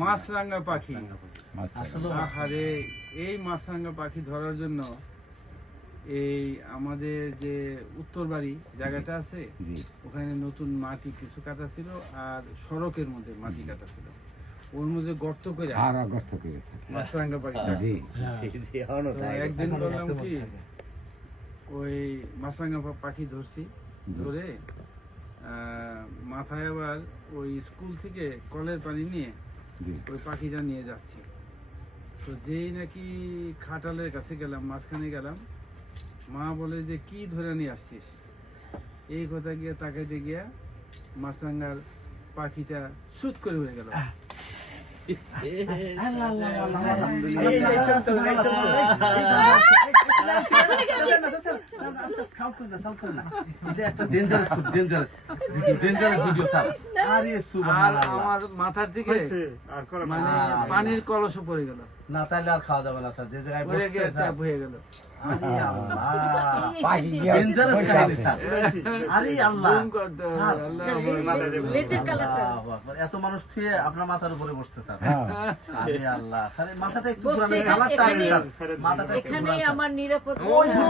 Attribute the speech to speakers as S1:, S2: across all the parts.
S1: মাছরাঙ্গা পাখি।
S2: আসলে
S1: আহারে এই মাছরাঙ্গা পাখি ধরার জন্য এই আমাদের যে উত্তর বাড়ি জায়গাটা আছে ওখানে নতুন মাটি কিছু কাটা ছিল আর সড়কের মধ্যে মাটি কাটা ছিল। ওর মধ্যে গর্ত করে
S3: আর গর্ত করে
S1: মাছরাঙ্গা পাখি
S3: জি।
S1: একদিন করলাম কি ওই মাছরাঙ্গা পাখি ধরছি ধরে মাথায় আবার ওই স্কুল থেকে কলের পানি নিয়ে ওই পাখিটা নিয়ে যাচ্ছি। তো যেই নাকি খাটালের কাছে গেলাম মাঝখানে গেলাম মা বলে যে কি ধরে নিয়ে আসছিস? এই কথা গিয়ে তাকাইতে গিয়া মাছরাঙ্গার পাখিটা সুত করে উড়ে গেল। আমার মাথার দিকে মানে পানির কলস পড়ে গেল
S2: না তাহলে আর খাওয়া যাবে না স্যার যে জায়গায়
S1: পড়ে
S2: স্যার
S1: হয়ে গেল
S2: আরে আল্লাহ ডেঞ্জারাস কাহিনী স্যার আরে আল্লাহ
S1: বুম করতে হবে,
S2: স্যার,
S1: আল্লাহ
S4: লেজের কালারটা
S2: আল্লাহু আকবার। এত মানুষ থুয়ে আপনার মাথার উপরে বসছে স্যার
S3: হ্যাঁ
S2: আরে আল্লাহ স্যার মাথাটা একটু
S4: বলছে
S2: ঘুরানো
S4: এখানে-
S2: কালারটা আগে স্যার মাথাটা
S4: এখানেই আমার নিরাপদ
S2: ওই যে,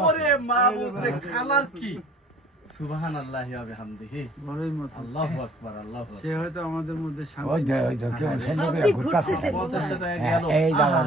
S2: ওরে মাহবুব রে কালার কি সুবহানাল্লাহি ওয়া বিহামদিহি।
S1: বড়ই মতো
S2: আল্লাহু আকবার আল্লাহু আকবার।
S1: সে হয়তো আমাদের মধ্যে
S3: ওই যে ওই যে কেমন সুন্দর ঘুরতাছে
S2: 50 টাকা গেল।
S3: এই জায়গা